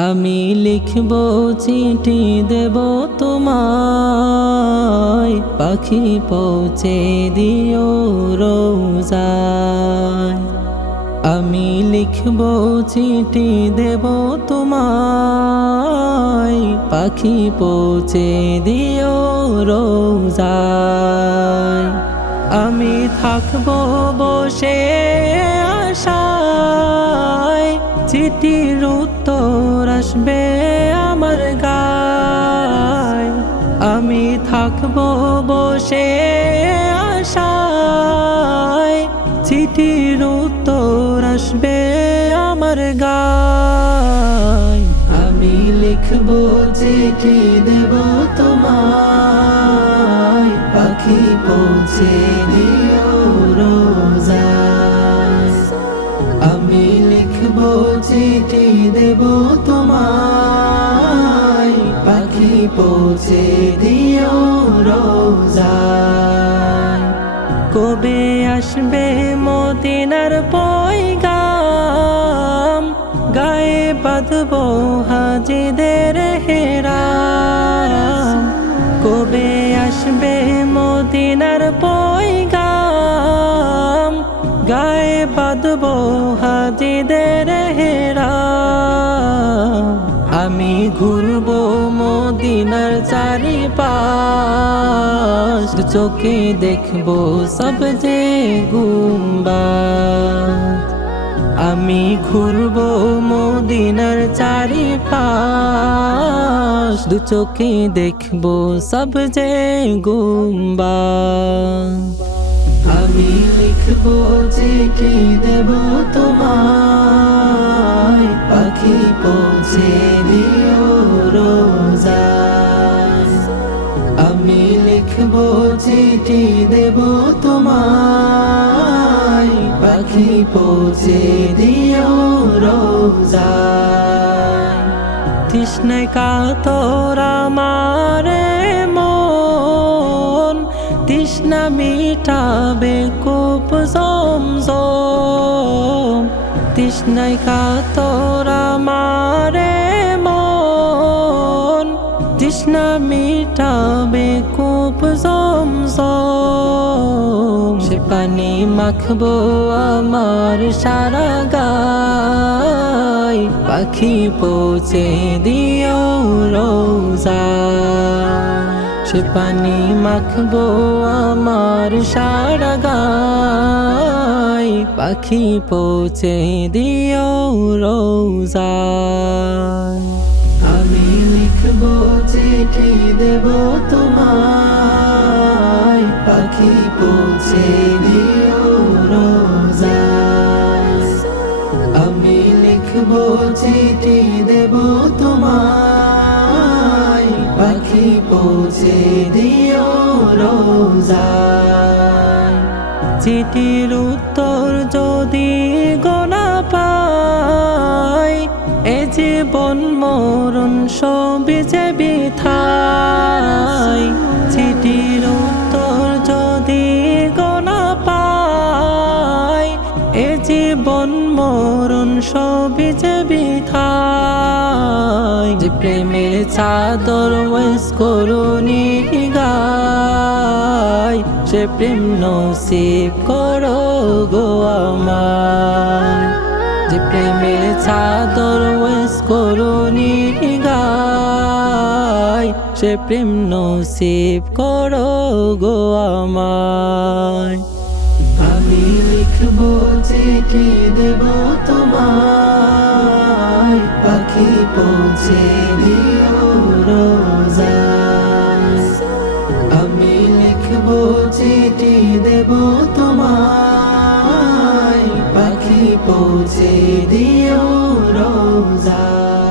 আমি লিখব চিঠি দেব তোমায়, পাখি পৌঁছে দিও রোজায়। আমি লিখব চিঠি দেব তোমায়, পাখি পৌঁছে দিও রোজায়। আমি থাকব বসে আশায়, চিঠির উত্তর আসবে আমার গায়। আমি থাকব বসে আশায়, চিঠির উত্তর আসবে আমার গায়। আমি লিখব চিঠি দেব তোমায়, পাখি পৌঁছে দিও রোজায়। আমি লিখব চিঠি দেব তোমায়, পাখি পৌঁছে দিও রোজায়। কবে আসবে মদিনার পয়গাম, গায়ে বাঁধব হাজিদের হেরাম। কবে আসবে মদিনার পয়গাম, গায়ে বাঁধব হাজিদের হেরাম। আমি ঘুরব মদিনার চারিপাশ, চোখে দেখব সব যে গুম্বাদ। আমি ঘুরব মদিনার চারিপাশ, দু চোখে দেখব সব যে গুম্বাদ। আমি লিখব চিঠি দেব তোমায়, পাখি পৌঁছে দিও রোজায়। আমি লিখব চিঠি দেব তোমায়, পাখি পৌঁছে দিও রোজায়। তৃষ্ণায় কাতর আমার মন, তৃষ্ণা মিটাবে কূপ জমজম। তৃষ্ণায় কাতর আমার মন, তৃষ্ণা মিটাবে কূপ জমজম। সে পানি মাখবো আমার সারা গায়, পাখি পৌঁছে দিও রোজায়। সে পানি মাখবো আমার সারা গায়, পাখি পৌঁছে দিও রোজায়। আমি লিখব চিঠি দেব তোমায়, পাখি পৌঁছে দিও রোজায়। আমি লিখব চিঠি দেব তোমায়, পাখি পৌঁছে দিও রোজায়। চিঠির উত্তর যদি গোনা পাই, এ জীবন মরণ সবই যে বৃথায়। চিঠির উত্তর যদি গোনা পাই, এ জীবন মরণ সবই যে বৃথায়। যে প্রেমের চাদর ওয়েস করুনি গায়, সে প্রেম নসিব করো গো আমায়। যে প্রেমের চাদর ওয়েস করুনি গায়, সে প্রেম নসিব করো গো আমায়। আমি লিখব চিঠি দেব তোমায়, পাখি পৌঁছে দিও রোজায়। আমি লিখব চিঠি দেব তোমায়, পাখি পৌঁছে দিও রোজায়।